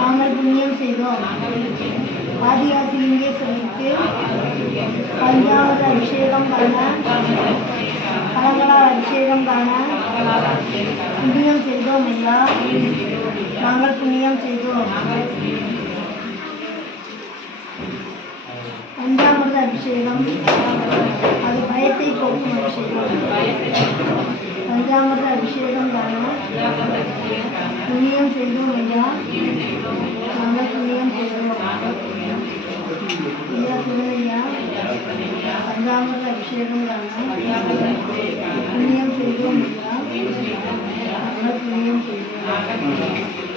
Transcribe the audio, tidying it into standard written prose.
நாங்கள் புண்ணியம் செய்தோம். ஆதியாசி லிங்கேஸ்வரருக்கு பஞ்சாமிர்த அபிஷேகம் காண கலங்களால் அபிஷேகம் காண புண்ணியம் செய்தோம் ஐயா. நாங்கள் புண்ணியம் செய்தோம். பஞ்சாமிர்த அபிஷேகம் அது பயத்தை போக்கும் அபிஷேகம். பஞ்சாமிர்த அபிஷேகம் காண புண்ணியம் செய்தோம் ஐயா. நாங்கள் புண்ணியம் செய்தோம் ஐயா. சிவனையா பஞ்சாமிர்த அபிஷேகம் காண புண்ணியம் செய்தோம் ஐயா. நாங்கள் புண்ணியம் செய்தோம்.